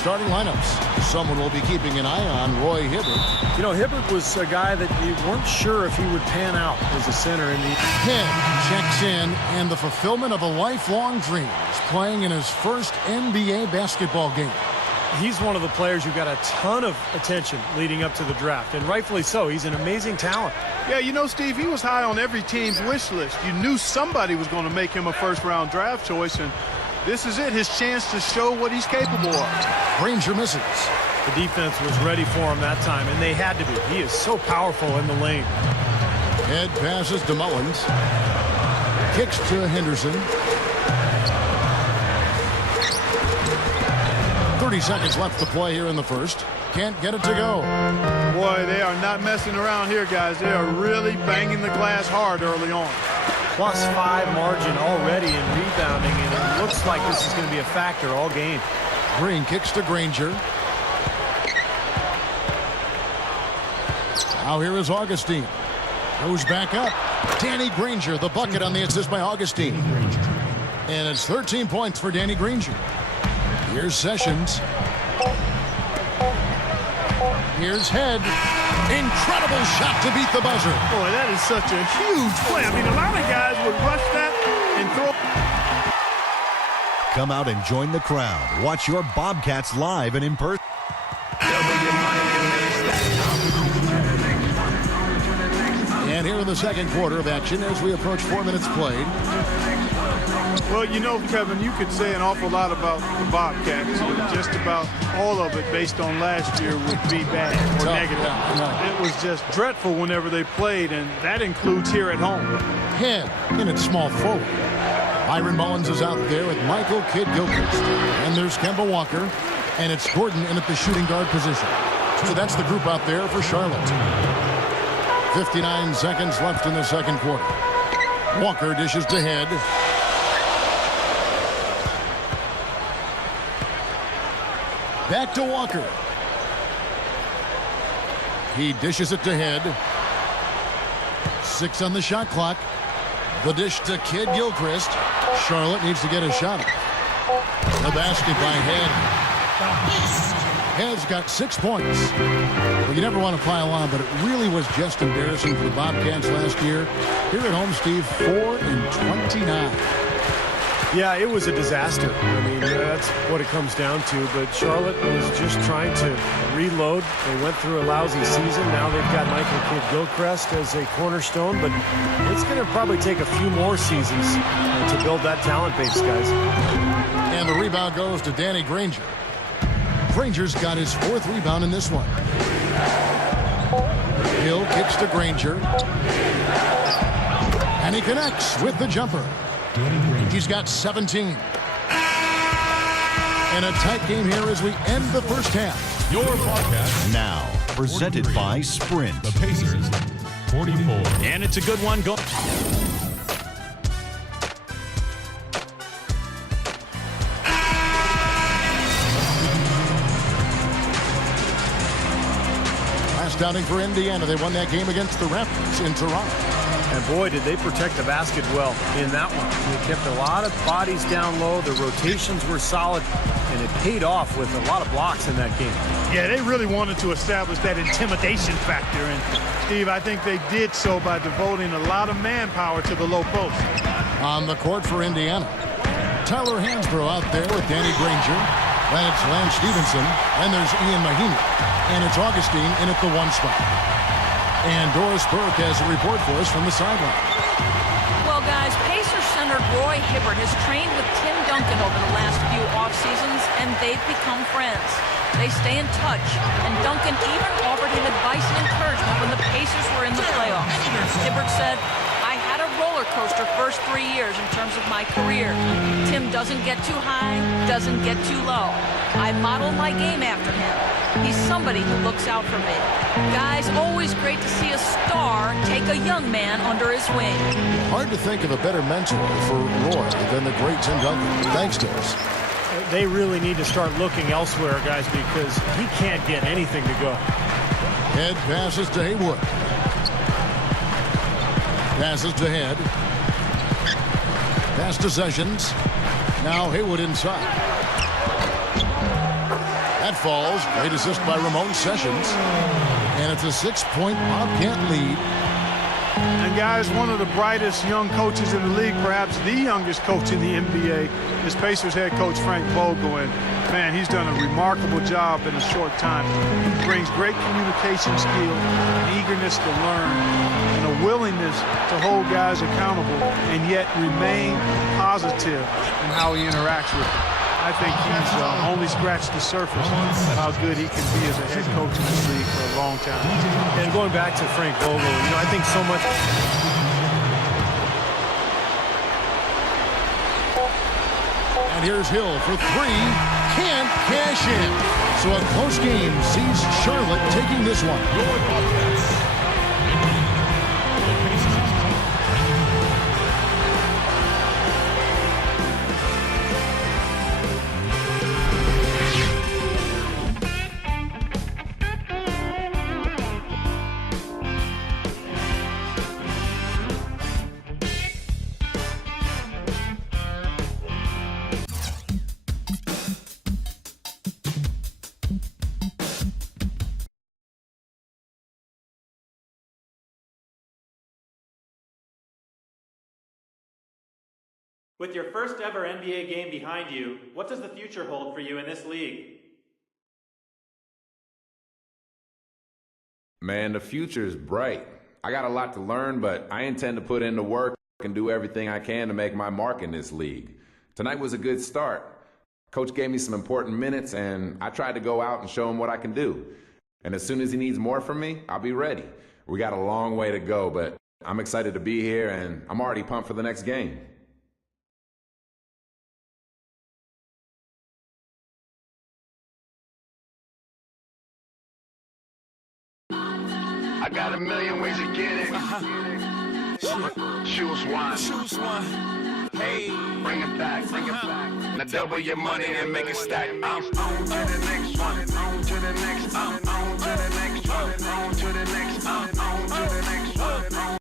starting lineups. Someone will be keeping an eye on, Roy Hibbert. You know, Hibbert was a guy that you weren't sure if he would pan out as a center in the... Head checks in, and the fulfillment of a lifelong dream is playing in his first NBA basketball game. He's one of the players who got a ton of attention leading up to the draft, and rightfully so. He's an amazing talent. Yeah, you know, Steve, he was high on every team's wish list. You knew somebody was going to make him a first-round draft choice, and this is it, his chance to show what he's capable of. Granger misses. The defense was ready for him that time, and they had to be. He is so powerful in the lane. Head passes to Mullins. Kicks to Henderson. 30 seconds left to play here in the first. Can't get it to go. Boy, they are not messing around here, guys. They are really banging the glass hard early on. +5 margin already in rebounding, and it looks like this is going to be a factor all game. Green kicks to Granger. Now here is Augustine. Goes back up. Danny Granger, the bucket on the assist by Augustine. And it's 13 points for Danny Granger. Here's Sessions. Here's Head. Incredible shot to beat the buzzer. Boy, that is such a huge play. I mean, a lot of guys would rush that and throw. Come out and join the crowd. Watch your Bobcats live and in person. And here in the second quarter of action as we approach 4 minutes played. Well, you know, Kevin, you could say an awful lot about the Bobcats. Just about all of it based on last year would be bad or negative. Yeah. It was just dreadful whenever they played, and that includes here at home. Head in its small forward. Byron Mullins is out there with Michael Kidd-Gilchrist. And there's Kemba Walker. And it's Gordon in at the shooting guard position. So that's the group out there for Charlotte. 59 seconds left in the second quarter. Walker dishes to Head. Back to Walker. He dishes it to Head. 6 on the shot clock. The dish to Kidd-Gilchrist. Charlotte needs to get a shot. The basket by Head. Head's got 6 points. Well, you never want to pile on, but it really was just embarrassing for the Bobcats last year. Here at home, Steve, 4 and 29. Yeah, it was a disaster. I mean, that's what it comes down to. But Charlotte was just trying to reload. They went through a lousy season. Now they've got Michael Kidd-Gilchrist as a cornerstone. But it's going to probably take a few more seasons to build that talent base, guys. And the rebound goes to Danny Granger. Granger's got his 4th rebound in this one. Hill kicks to Granger. And he connects with the jumper. He's got 17. And a tight game here as we end the first half. Your podcast Now, presented by Sprint. the Pacers 44. And it's a good one. Last outing for Indiana. They won that game against the Raptors in Toronto. And boy, did they protect the basket well in that one. They kept a lot of bodies down low. The rotations were solid, and it paid off with a lot of blocks in that game. Yeah, they really wanted to establish that intimidation factor. And, Steve, I think they did so by devoting a lot of manpower to the low post. On the court for Indiana, Tyler Hansbrough out there with Danny Granger. Then it's Lance Stevenson. And there's Ian Mahinmi. And it's Augustine in at the 1 spot. And Doris Burke has a report for us from the sideline. Well, guys, Pacers center Roy Hibbert has trained with Tim Duncan over the last few off seasons, and they've become friends. They stay in touch, and Duncan even offered him advice and encouragement when the Pacers were in the playoffs. Hibbert said, "I had a roller coaster first 3 years in terms of my career. Tim doesn't get too high, doesn't get too low. I model my game after him. He's somebody who looks out for me." Guys, always great to see a star take a young man under his wing. Hard to think of a better mentor for Roy than the great Tim Duncan. Thanks to us. They really need to start looking elsewhere, guys, because he can't get anything to go. Head passes to Haywood. Passes to Head. Pass to Sessions. Now Haywood inside. That falls. Great assist by Ramon Sessions. And it's a 6-point Bobcat lead. And guys, one of the brightest young coaches in the league, perhaps the youngest coach in the NBA, is Pacers head coach Frank Vogel. And man, he's done a remarkable job in a short time. He brings great communication skill, an eagerness to learn, and a willingness to hold guys accountable and yet remain positive in how he interacts with them. I think he's only scratched the surface of how good he can be as a head coach in this league for a long time. And going back to Frank Vogel, I think so much. And here's Hill for three. Can't cash in. So a close game sees Charlotte taking this one. Your Bobcats. The Pacers. With your first ever NBA game behind you, what does the future hold for you in this league? Man, the future is bright. I got a lot to learn, but I intend to put in the work and do everything I can to make my mark in this league. Tonight was a good start. Coach gave me some important minutes, and I tried to go out and show him what I can do. And as soon as he needs more from me, I'll be ready. We got a long way to go, but I'm excited to be here, and I'm already pumped for the next game. I got a million ways to get it. Choose one. Choose one. Hey, bring it back. Bring it back. Now double your money and make it stack. I'm on to the next one. On to the next. On to the next one. On to the next. On to the next one.